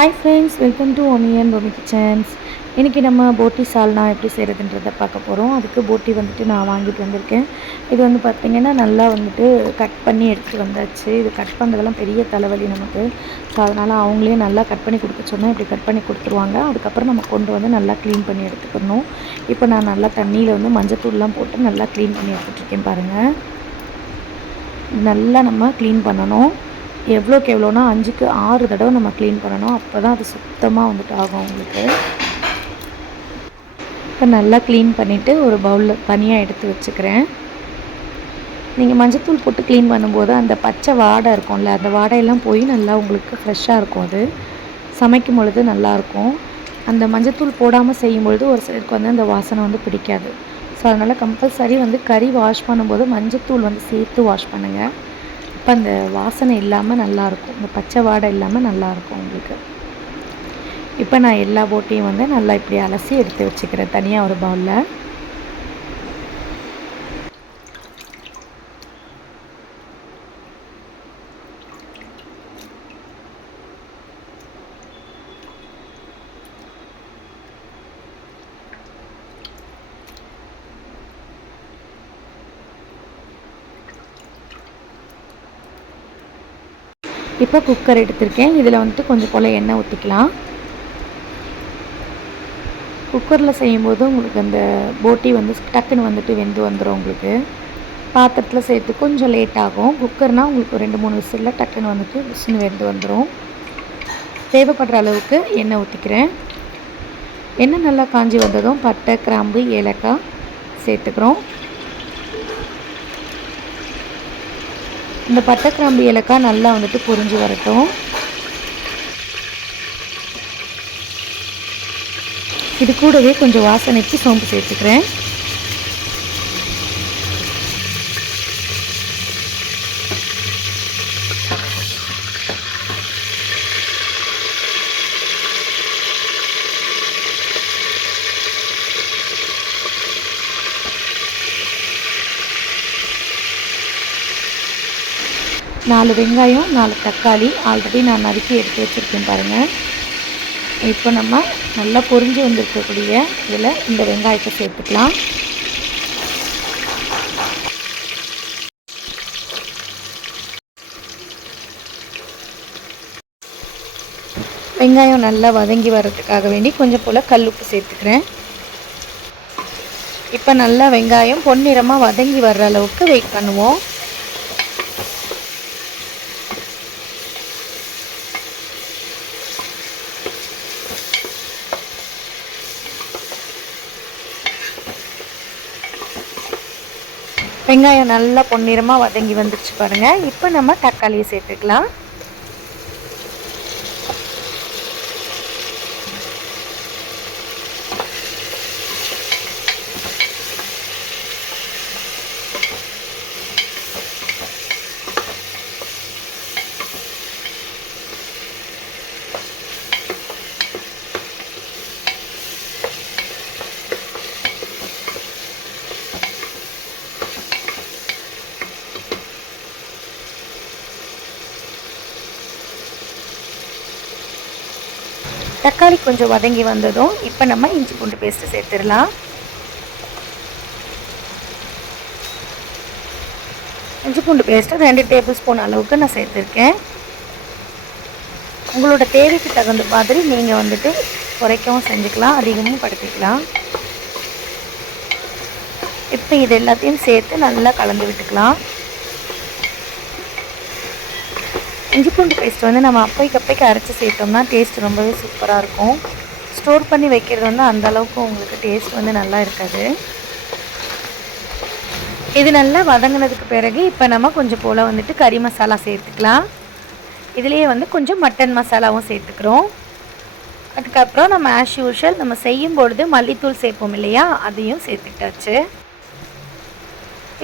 Hi friends welcome to onion பொமி kitchens இன்றைக்கி நம்ம போட்டி சால்னா எப்படி செய்கிறதுன்றதை பார்க்க போகிறோம் அதுக்கு போட்டி வந்துட்டு நான் வாங்கிட்டு வந்திருக்கேன். இது வந்து பார்த்திங்கன்னா நல்லா வந்துட்டு கட் பண்ணி எடுத்துகிட்டு வந்தாச்சு. இது கட் பண்ணுறதெல்லாம் பெரிய தலைவலி நமக்கு. ஸோ அதனால் அவங்களே நல்லா கட் பண்ணி கொடுக்க சொன்னால் இப்படி கட் பண்ணி கொடுத்துருவாங்க. அதுக்கப்புறம் நம்ம கொண்டு வந்து நல்லா க்ளீன் பண்ணி எடுத்துக்கணும். இப்போ நான் நல்லா தண்ணியில் வந்து மஞ்சத்தூள்லாம் போட்டு நல்லா க்ளீன் பண்ணி எடுத்துகிட்ருக்கேன் பாருங்கள் நல்லா நம்ம க்ளீன் பண்ணணும். எவ்வளோக்கு எவ்வளோனா அஞ்சுக்கு ஆறு தடவை நம்ம க்ளீன் பண்ணணும். அப்போ தான் அது சுத்தமாக வந்துட்டு ஆகும் உங்களுக்கு. இப்போ நல்லா க்ளீன் பண்ணிவிட்டு ஒரு பவுலில் தனியாக எடுத்து வச்சுக்கிறேன். நீங்கள் மஞ்சத்தூள் போட்டு க்ளீன் பண்ணும்போது அந்த பச்சை வாடை இருக்கும்ல அந்த வாடையெல்லாம் போய் நல்லா உங்களுக்கு ஃப்ரெஷ்ஷாக இருக்கும் அது. சமைக்கும் பொழுது நல்லாயிருக்கும் அந்த மஞ்சத்தூள் போடாமல் செய்யும் பொழுது ஒரு சிலருக்கு வந்து அந்த வாசனை வந்து பிடிக்காது. ஸோ அதனால் கம்பல்சரி வந்து கறி வாஷ் பண்ணும்போது மஞ்சத்தூள் வந்து சேர்த்து வாஷ் பண்ணுங்கள் அப்போ அந்த வாசனை இல்லாமல் நல்லாயிருக்கும் இந்த பச்சை வாடை இல்லாமல் நல்லாயிருக்கும் உங்களுக்கு. இப்போ நான் எல்லா போட்டையும் வந்து நல்லா இப்படி அலசி எடுத்து வச்சுக்கிறேன். தனியாக ஒரு பவுலில் இப்போ குக்கர் எடுத்திருக்கேன். இதில் வந்துட்டு கொஞ்சம் போல் எண்ணெய் ஊற்றிக்கலாம் குக்கரில் செய்யும்போது உங்களுக்கு அந்த போட்டி வந்து டக்குன்னு வந்துட்டு வெந்து வந்துடும் உங்களுக்கு. பாத்திரத்தில் சேர்த்து கொஞ்சம் லேட் ஆகும். குக்கர்னால் உங்களுக்கு ரெண்டு மூணு விசிலில் டக்குன்னு வந்துட்டு விசில் வெந்து வந்துடும் தேவைப்படுற அளவுக்கு எண்ணெய் ஊற்றிக்கிறேன் எண்ணெய் நல்லா காஞ்சி வந்ததும் பட்டை கிராம்பு ஏலக்காய் சேர்த்துக்கிறோம். இந்த பட்டை கிராம்பு ஏலக்காய் நல்லா வந்துட்டு பொறிஞ்சு வரட்டும். இது கூடவே கொஞ்சம் வாசனைக்கு சோம்பு சேர்த்துக்கிறேன். நாலு வெங்காயம் நாலு தக்காளி ஆல்ரெடி நான் நறுக்கி எடுத்து வச்சுருக்கேன் பாருங்கள் இப்போ நம்ம நல்லா பொறிஞ்சு வந்திருக்கக்கூடிய இதில் இந்த வெங்காயத்தை சேர்த்துக்கலாம். வெங்காயம் நல்லா வதங்கி வர்றதுக்காக வேண்டி கொஞ்சம் போல் கல் உப்பு சேர்த்துக்கிறேன். இப்போ நல்லா வெங்காயம் பொன்னிறமாக வதங்கி வர்ற அளவுக்கு வெயிட் பண்ணுவோம். வெங்காயம் நல்லா பொன்னிறமாக வதங்கி வந்துருச்சு பாருங்கள் இப்போ நம்ம தக்காளியை சேர்த்துக்கலாம். தக்காளி கொஞ்சம் வதங்கி வந்ததும் இப்போ நம்ம இஞ்சி பூண்டு பேஸ்ட்டு சேர்த்துடலாம். இஞ்சி பூண்டு பேஸ்ட்டு ரெண்டு டேபிள் ஸ்பூன் அளவுக்கு நான் சேர்த்துருக்கேன். உங்களோட தேவைக்கு தகுந்த மாதிரி நீங்கள் வந்துட்டு குறைக்கவும் செஞ்சுக்கலாம் அதிகமும் படுத்திக்கலாம். இப்போ இது எல்லாத்தையும் சேர்த்து நல்லா கலந்து விட்டுக்கலாம். இஞ்சி பூண்டு பேஸ்ட் வந்து நம்ம அப்பைக்கு அப்பைக்கு அரைச்சி சேர்த்தோம்னா டேஸ்ட் ரொம்பவே சூப்பராக இருக்கும். ஸ்டோர் பண்ணி வைக்கிறது வந்து அந்த அளவுக்கு உங்களுக்கு டேஸ்ட் வந்து நல்லா இருக்காது. இது நல்லா வதங்கினதுக்கு பிறகு இப்போ நம்ம கொஞ்சம் போல் வந்துட்டு கறி மசாலா சேர்த்துக்கலாம். இதுலேயே வந்து கொஞ்சம் மட்டன் மசாலாவும் சேர்த்துக்கிறோம். அதுக்கப்புறம் நம்ம ஆஸ் யூஷுவல் நம்ம செய்யும் பொழுது மல்லித்தூள் சேர்ப்போம் இல்லையா? அதையும் சேர்த்துக்கிட்டாச்சு.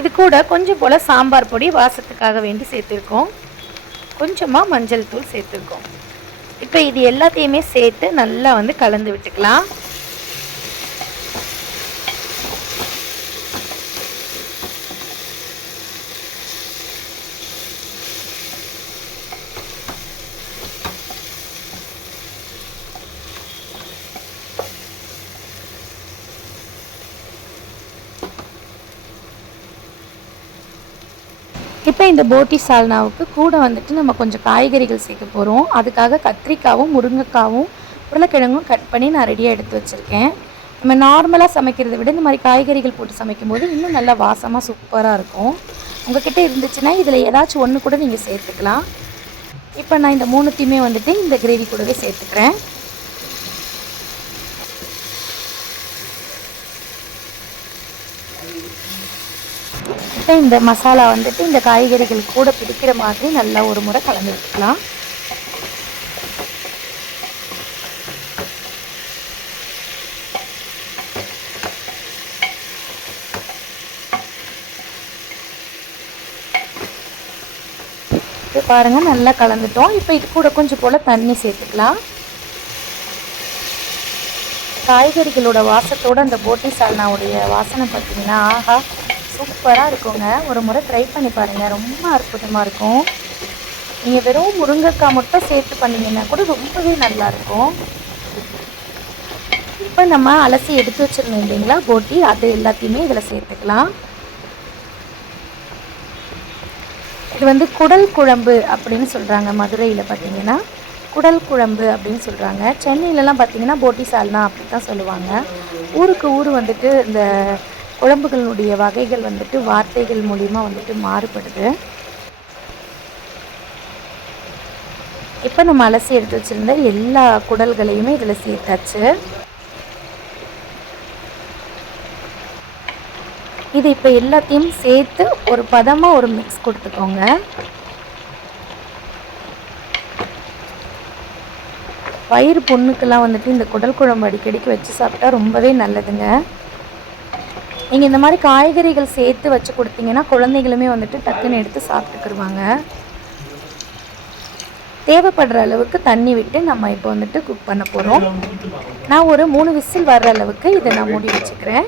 இது கூட கொஞ்சம் போல் சாம்பார் பொடி வாசத்துக்காக வேண்டி சேர்த்துருக்கோம். கொஞ்சமாக மஞ்சள் தூள் சேர்த்துருக்கோம் இப்போ இது எல்லாத்தையுமே சேர்த்து நல்லா வந்து கலந்து விட்டுக்கலாம். இப்போ இந்த போட்டி சால்னாவுக்கு கூட வந்துட்டு நம்ம கொஞ்சம் காய்கறிகள் சேர்க்க போகிறோம் அதுக்காக கத்திரிக்காவும் முருங்கைக்காவும் உருளைக்கிழங்கும் கட் பண்ணி நான் ரெடியாக எடுத்து வச்சுருக்கேன். நம்ம நார்மலாக சமைக்கிறதை விட இந்த மாதிரி காய்கறிகள் போட்டு சமைக்கும் போது இன்னும் நல்லா வாசமாக சூப்பராக இருக்கும். உங்ககிட்ட இருந்துச்சுன்னா இதில் ஏதாச்சும் ஒன்று கூட நீங்கள் சேர்த்துக்கலாம். இப்போ நான் இந்த மூணுத்தையுமே வந்துட்டு இந்த கிரேவி கூடவே சேர்த்துக்கிறேன். இப்போ இந்த மசாலா வந்துட்டு இந்த காய்கறிகள் கூட பிடிக்கிற மாதிரி நல்லா ஒரு முறை கலந்து விட்டுக்கலாம். பாருங்க பாருங்கள் நல்லா கலந்துட்டோம். இப்போ இது கூட கொஞ்சம் போல் தண்ணி சேர்த்துக்கலாம். காய்கறிகளோட வாசத்தோட அந்த போட்டி சால்னாவுடைய வாசனை பார்த்தீங்கன்னா ஆஹா சூப்பராக இருக்குங்க. ஒரு முறை ட்ரை பண்ணி பாருங்கள் ரொம்ப அற்புதமாக இருக்கும். நீங்கள் வெறும் முருங்கைக்காய் மட்டும் சேர்த்து பண்ணீங்கன்னா கூட ரொம்பவே நல்லாயிருக்கும் இப்போ நம்ம அலசி எடுத்து வச்சிருந்தோம் இல்லைங்களா? போட்டி. அது எல்லாத்தையுமே இதில் சேர்த்துக்கலாம். இது வந்து குடல் குழம்பு அப்படின்னு சொல்கிறாங்க மதுரையில் பார்த்தீங்கன்னா குடல் குழம்பு அப்படின்னு சொல்கிறாங்க சென்னையிலலாம் பார்த்தீங்கன்னா போட்டி சால்னா அப்படி தான் சொல்லுவாங்க. ஊருக்கு ஊர் வந்துட்டு இந்த குழம்புகளுடைய வகைகள் வந்துட்டு வார்த்தைகள் மூலிமா வந்துட்டு மாறுபடுது. இப்போ நம்ம அலசி எடுத்து வச்சுருந்த எல்லா குடல்களையுமே இதில் சேர்த்தாச்சு. இது இப்போ எல்லாத்தையும் சேர்த்து ஒரு பதமாக ஒரு மிக்ஸ் கொடுத்துக்கோங்க. வயிறு பொண்ணுக்கெல்லாம் வந்துட்டு இந்த குடல் குழம்பு அடிக்கடிக்கு வச்சு சாப்பிட்டா ரொம்பவே நல்லதுங்க. நீங்கள் இந்த மாதிரி காய்கறிகள் சேர்த்து வச்சு கொடுத்தீங்கன்னா குழந்தைகளுமே வந்துட்டு டக்குன்னு எடுத்து சாப்பிட்டுக்குருவாங்க. தேவைப்படுற அளவுக்கு தண்ணி விட்டு நம்ம இப்போ வந்துட்டு குக் பண்ண போகிறோம் நான் ஒரு மூணு விசில் வர்ற அளவுக்கு இதை நான் மூடி வச்சுக்கிறேன்.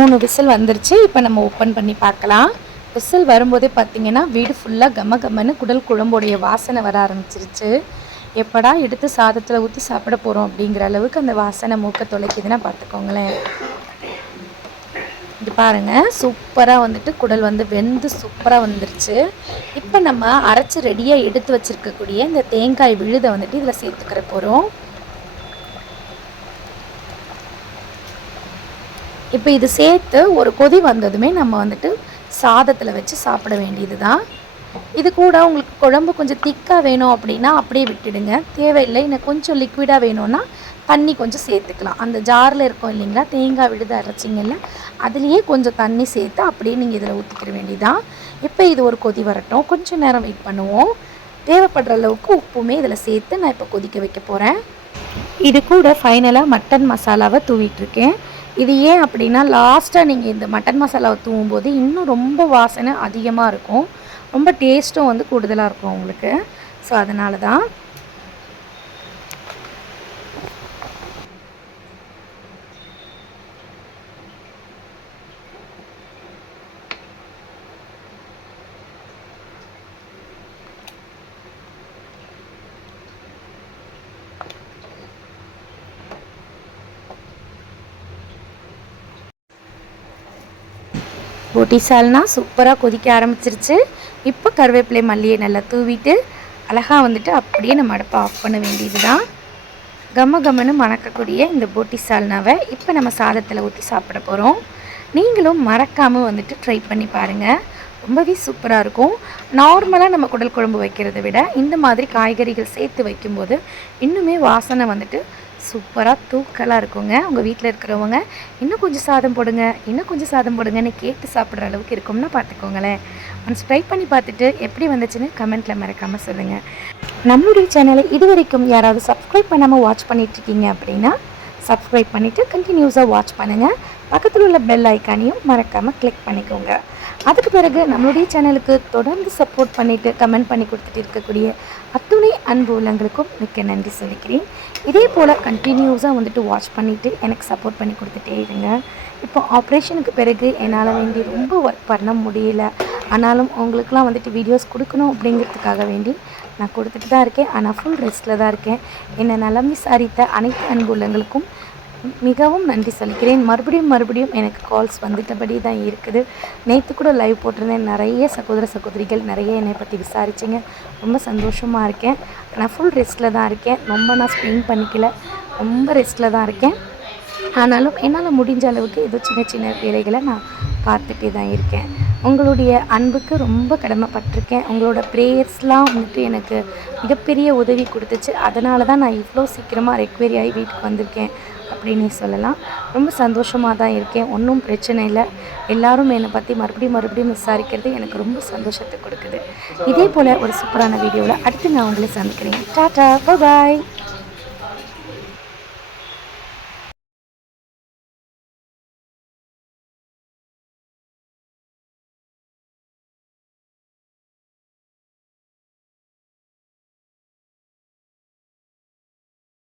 மூணு விசில் வந்துருச்சு. இப்போ நம்ம ஓப்பன் பண்ணி பார்க்கலாம். விசில் வரும்போதே பார்த்தீங்கன்னா வீடு ஃபுல்லாக கம கம்மன்னு குடல் குழம்புடைய வாசனை வர ஆரம்பிச்சிருச்சு. எப்படா எடுத்து சாதத்தில் ஊற்றி சாப்பிட போகிறோம் அப்படிங்கிற அளவுக்கு அந்த வாசனை மூக்க தொலைக்குதுன்னா பார்த்துக்கோங்களேன் இது பாருங்கள் சூப்பராக வந்துட்டு குடல் வந்து வெந்து சூப்பராக வந்துருச்சு. இப்போ நம்ம அரைச்சி ரெடியாக எடுத்து வச்சுருக்கக்கூடிய இந்த தேங்காய் விழுதை வந்துட்டு இதில் சேர்த்துக்கிற போகிறோம் இப்போ இது சேர்த்து ஒரு கொதி வந்ததுமே நம்ம வந்துட்டு சாதத்தில் வச்சு சாப்பிட வேண்டியது தான் இது கூட உங்களுக்கு குழம்பு கொஞ்சம் திக்காக வேணும் அப்படின்னா அப்படியே விட்டுடுங்க. தேவையில்லை இன்னும் கொஞ்சம் லிக்விடாக வேணும்னா தண்ணி கொஞ்சம் சேர்த்துக்கலாம். அந்த ஜாரில் இருக்கும் இல்லைங்களா தேங்காய் விழுது அரைச்சிங்கல்ல அதுலேயே கொஞ்சம் தண்ணி சேர்த்து அப்படியே நீங்கள் இதில் ஊற்றிக்கிற வேண்டியதான் இப்போ இது ஒரு கொதி வரட்டும். கொஞ்சம் நேரம் வெயிட் பண்ணுவோம். தேவைப்படுற அளவுக்கு உப்புமே இதில் சேர்த்து நான் இப்போ கொதிக்க வைக்க போகிறேன் இது கூட ஃபைனலாக மட்டன் மசாலாவை தூவிட்டுருக்கேன் இது ஏன் அப்படின்னா லாஸ்ட்டாக நீங்கள் இந்த மட்டன் மசாலாவை தூவும் போது இன்னும் ரொம்ப வாசனை அதிகமாக இருக்கும். ரொம்ப டேஸ்ட்டும் வந்து கூடுதலாக இருக்கும் உங்களுக்கு. ஸோ அதனால தான் போட்டி சால்னா சூப்பராக கொதிக்க ஆரம்பிச்சிருச்சு. இப்போ கருவேப்பிலை மல்லியை நல்லா தூவிட்டு அழகாக வந்துட்டு அப்படியே நம்ம அடுப்பை ஆஃப் பண்ண வேண்டியது தான் கம்ம கம்மனு மணக்கக்கூடிய இந்த போட்டி சால்னாவை இப்போ நம்ம சாதத்தில் ஊற்றி சாப்பிட போகிறோம் நீங்களும் மறக்காமல் வந்துட்டு ட்ரை பண்ணி பாருங்கள் ரொம்பவே சூப்பராக இருக்கும். நார்மலாக நம்ம குடல் குழம்பு வைக்கிறத விட இந்த மாதிரி காய்கறிகள் சேர்த்து வைக்கும்போது இன்னுமே வாசனை வந்துட்டு சூப்பராக தூக்கலாக இருக்குங்க. உங்கள் வீட்டில் இருக்கிறவங்க இன்னும் கொஞ்சம் சாதம் போடுங்க இன்னும் கொஞ்சம் சாதம் போடுங்கன்னு கேட்டு சாப்பிட்ற அளவுக்கு இருக்கும்னா பார்த்துக்கோங்களேன் ஒன்ஸ் ட்ரை பண்ணி பார்த்துட்டு எப்படி வந்துச்சுன்னு கமெண்ட்டில் மறக்காமல் சொல்லுங்கள் நம்மளுடைய சேனலை இது வரைக்கும் யாராவது சப்ஸ்கிரைப் பண்ணாமல் வாட்ச் பண்ணிகிட்ருக்கீங்க அப்படின்னா சப்ஸ்கிரைப் பண்ணிவிட்டு கண்டினியூஸாக வாட்ச் பண்ணுங்கள் பக்கத்தில் உள்ள பெல் ஐக்கானையும் மறக்காமல் கிளிக் பண்ணிக்கோங்க. அதுக்கு பிறகு நம்மளுடைய சேனலுக்கு தொடர்ந்து சப்போர்ட் பண்ணிவிட்டு கமெண்ட் பண்ணி கொடுத்துட்டு இருக்கக்கூடிய அத்துணை அன்பு உள்ளங்களுக்கும் மிக்க நன்றி சொல்லிக்கிறேன். இதே போல் கண்டினியூஸாக வந்துட்டு வாட்ச் பண்ணிவிட்டு எனக்கு சப்போர்ட் பண்ணி கொடுத்துட்டே இருங்க. இப்போ ஆப்ரேஷனுக்கு பிறகு என்னால் வேண்டி ரொம்ப ஒர்க் பண்ண முடியல. ஆனாலும் உங்களுக்குலாம் வந்துட்டு வீடியோஸ் கொடுக்கணும் அப்படிங்கிறதுக்காக வேண்டி நான் கொடுத்துட்டு தான் இருக்கேன். ஆனால் ஃபுல் ரெஸ்ட்டில் தான் இருக்கேன். என்னை நலம் விசாரித்த அனைத்து அன்பு உள்ளங்களுக்கும் மிகவும் நன்றி சொல்லிக்கிறேன். மறுபடியும் மறுபடியும் எனக்கு கால்ஸ் வந்துட்டபடி தான் இருக்குது. நேற்று கூட லைவ் போட்டிருந்தேன். நிறைய சகோதர சகோதரிகள் நிறைய என்னை பற்றி விசாரிச்சிங்க. ரொம்ப சந்தோஷமாக இருக்கேன். நான் ஃபுல் ரெஸ்ட்டில் தான் இருக்கேன். ரொம்ப நான் ஸ்பெயின் பண்ணிக்கல. ரொம்ப ரெஸ்ட்டில் தான் இருக்கேன். ஆனாலும் என்னால் முடிஞ்ச அளவுக்கு ஏதோ சின்ன சின்ன வேலைகளை நான் பார்த்துட்டே தான் இருக்கேன். உங்களுடைய அன்புக்கு ரொம்ப கடமைப்பட்டிருக்கேன். உங்களோட ப்ரேயர்ஸ்லாம் வந்துட்டு எனக்கு மிகப்பெரிய உதவி கொடுத்துச்சு. அதனால தான் நான் இவ்வளோ சீக்கிரமாக ரெக்வரி ஆகி வீட்டுக்கு வந்திருக்கேன். அப்படின்னு சொல்லலாம். ரொம்ப சந்தோஷமாக தான் இருக்கேன். ஒன்றும் பிரச்சனை இல்லை. எல்லாரும் என்னை பற்றி மறுபடியும் மறுபடியும் விசாரிக்கிறது எனக்கு ரொம்ப சந்தோஷத்தை கொடுக்குது. இதே போல் ஒரு சூப்பரான வீடியோவில் அடுத்து நான் உங்களை சந்திக்கிறேன். டாட்டா பாய்